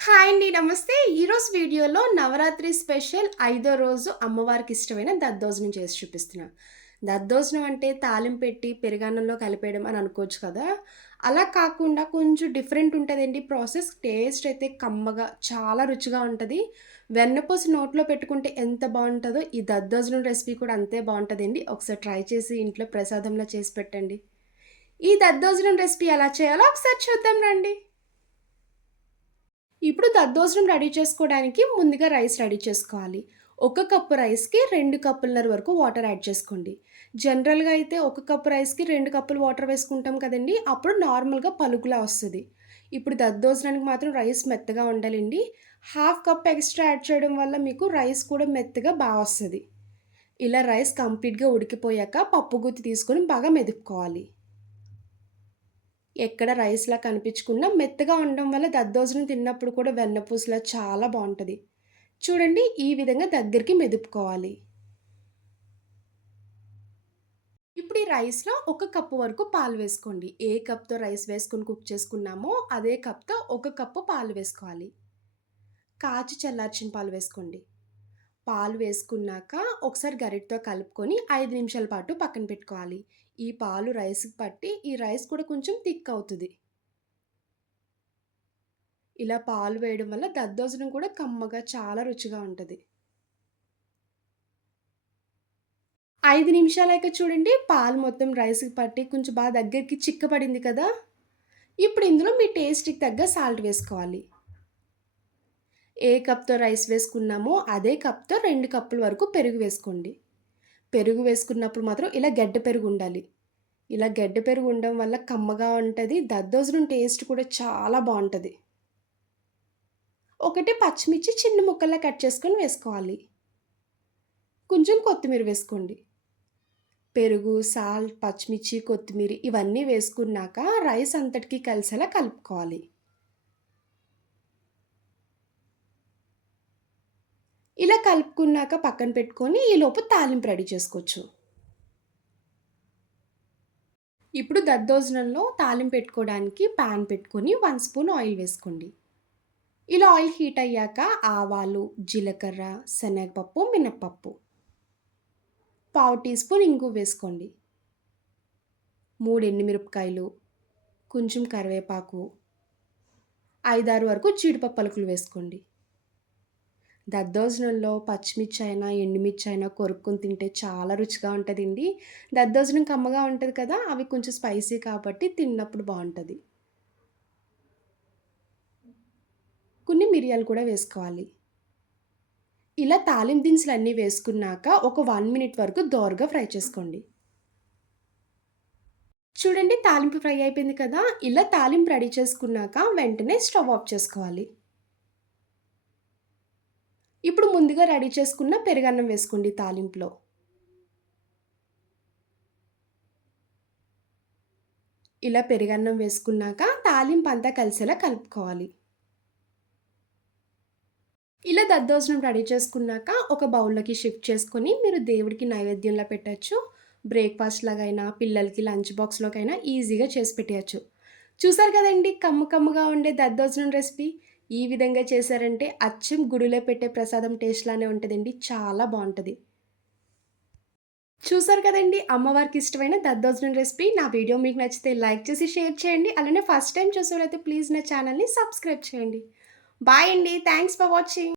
Hi అండి నమస్తే. ఈరోజు వీడియోలో నవరాత్రి స్పెషల్ ఐదో రోజు అమ్మవారికి ఇష్టమైన దద్దోజనం చేసి చూపిస్తున్నా. దద్దోజనం అంటే తాలిం పెట్టి పెరుగన్నంలో కలిపేయడం అని అనుకోవచ్చు కదా? అలా కాకుండా కొంచెం డిఫరెంట్ ఉంటుందండి. ప్రాసెస్ టేస్ట్ అయితే కమ్మగా చాలా రుచిగా ఉంటుంది. వెన్నపూస నోట్లో పెట్టుకుంటే ఎంత బాగుంటుందో ఈ దద్దోజనం రెసిపీ కూడా అంతే బాగుంటుందండి. ఒకసారి ట్రై చేసి ఇంట్లో ప్రసాదంలో చేసి పెట్టండి. ఈ దద్దోజనం రెసిపీ ఎలా చేయాలో ఒకసారి చూద్దాం రండి. ఇప్పుడు దద్దోజనం రెడీ చేసుకోవడానికి ముందుగా రైస్ రెడీ చేసుకోవాలి. ఒక కప్పు రైస్కి రెండు కప్పులన్నర వరకు వాటర్ యాడ్ చేసుకోండి. జనరల్గా అయితే ఒక కప్పు రైస్కి రెండు కప్పులు వాటర్ వేసుకుంటాం కదండి అప్పుడు నార్మల్గా పలుకులా వస్తుంది. ఇప్పుడు దద్దోజనానికి మాత్రం రైస్ మెత్తగా ఉండాలండి హాఫ్ కప్ ఎక్స్ట్రా యాడ్ చేయడం వల్ల మీకు రైస్ కూడా మెత్తగా బాగా వస్తుంది. ఇలా రైస్ కంప్లీట్గా ఉడికిపోయాక పప్పు గుత్తి తీసుకొని బాగా మెదుపుకోవాలి. ఎక్కడ రైస్లా కనిపించకుండా మెత్తగా ఉండడం వల్ల దద్దోజనం తిన్నప్పుడు కూడా వెన్నపూసలా చాలా బాగుంటుంది చూడండి ఈ విధంగా దగ్గరికి మెదుపుకోవాలి. ఇప్పుడు ఈ రైస్లో ఒక కప్పు వరకు పాలు వేసుకోండి. ఏ కప్తో రైస్ వేసుకొని కుక్ చేసుకున్నామో అదే కప్తో ఒక కప్పు పాలు వేసుకోవాలి. కాచి చల్లార్చిన పాలు వేసుకోండి. పాలు వేసుకున్నాక ఒకసారి గరిటతో కలుపుకొని ఐదు నిమిషాల పాటు పక్కన పెట్టుకోవాలి. ఈ పాలు రైస్కి పట్టి ఈ రైస్ కూడా కొంచెం థిక్ అవుతుంది. ఇలా పాలు వేయడం వల్ల దద్దోజనం కూడా కమ్మగా చాలా రుచిగా ఉంటుంది. ఐదు నిమిషాలైక చూడండి పాలు మొత్తం రైస్కి పట్టి కొంచెం బాగా దగ్గరికి చిక్కపడింది కదా! ఇప్పుడు ఇందులో మీ టేస్ట్కి తగ్గ సాల్ట్ వేసుకోవాలి. ఏ కప్తో రైస్ వేసుకున్నామో అదే కప్తో రెండు కప్పుల వరకు పెరుగు వేసుకోండి. పెరుగు వేసుకున్నప్పుడు మాత్రం ఇలా గడ్డ పెరుగు ఉండాలి. ఇలా గడ్డ పెరుగు ఉండడం వల్ల కమ్మగా ఉంటుంది దద్దోజనం టేస్ట్ కూడా చాలా బాగుంటుంది. ఒకటి పచ్చిమిర్చి చిన్న ముక్కల్లా కట్ చేసుకొని వేసుకోవాలి. కొంచెం కొత్తిమీర వేసుకోండి. పెరుగు సాల్ట్ పచ్చిమిర్చి కొత్తిమీర ఇవన్నీ వేసుకున్నాక రైస్ అంతటికి కలిసేలా కలుపుకోవాలి. ఇలా కలుపుకున్నాక పక్కన పెట్టుకొని ఈలోపు తాలింపు రెడీ చేసుకోవచ్చు. ఇప్పుడు దద్దోజనంలో తాలింపు పెట్టుకోవడానికి ప్యాన్ పెట్టుకొని వన్ స్పూన్ ఆయిల్ వేసుకోండి. ఇలా ఆయిల్ హీట్ అయ్యాక ఆవాలు జీలకర్ర శనగపప్పు మినప్పప్పు. పావు టీ స్పూన్ ఇంగు వేసుకోండి. మూడు ఎండుమిరపకాయలు కొంచెం కరివేపాకు. ఐదారు వరకు జీడిపప్పు పలుకులు వేసుకోండి. దద్దోజనంలో పచ్చిమిర్చి అయినా ఎండుమిర్చి అయినా కొరుక్కొని తింటే చాలా రుచిగా ఉంటుందండి. దద్దోజనం కమ్మగా ఉంటుంది కదా అవి కొంచెం స్పైసీ కాబట్టి తిన్నప్పుడు బాగుంటుంది. కొన్ని మిరియాలు కూడా వేసుకోవాలి. ఇలా తాలింపు దినుసులు అన్నీ వేసుకున్నాక ఒక వన్ మినిట్ వరకు దోరగా ఫ్రై చేసుకోండి. చూడండి తాలింపు ఫ్రై అయిపోయింది కదా ఇలా తాలింపు రెడీ చేసుకున్నాక వెంటనే స్టవ్ ఆఫ్ చేసుకోవాలి. ఇప్పుడు ముందుగా రెడీ చేసుకున్న పెరుగన్నం వేసుకోండి తాలింపులో. ఇలా పెరుగన్నం వేసుకున్నాక తాలింపు అంతా కలిసేలా కలుపుకోవాలి. ఇలా దద్దోజనం రెడీ చేసుకున్నాక ఒక బౌల్లోకి షిఫ్ట్ చేసుకొని మీరు దేవుడికి నైవేద్యంలో పెట్టచ్చు. బ్రేక్ఫాస్ట్ లాగైనా పిల్లలకి లంచ్ బాక్స్లోకైనా ఈజీగా చేసి పెట్టేయచ్చు. చూసారు కదండి కమ్ము కమ్ముగా ఉండే దద్దోజనం రెసిపీ? ఈ విధంగా చేశారంటే అచ్చం గుడిలో పెట్టే ప్రసాదం టేస్ట్లానే ఉంటుందండి. చాలా బాగుంటుంది. చూసారు కదండి అమ్మవారికి ఇష్టమైన దద్దోజనం రెసిపీ. నా వీడియో మీకు నచ్చితే లైక్ చేసి షేర్ చేయండి. అలానే ఫస్ట్ టైం చూసేవాళ్ళైతే ప్లీజ్ నా ఛానల్ని సబ్స్క్రైబ్ చేయండి. బాయ్ అండి. Thanks for watching.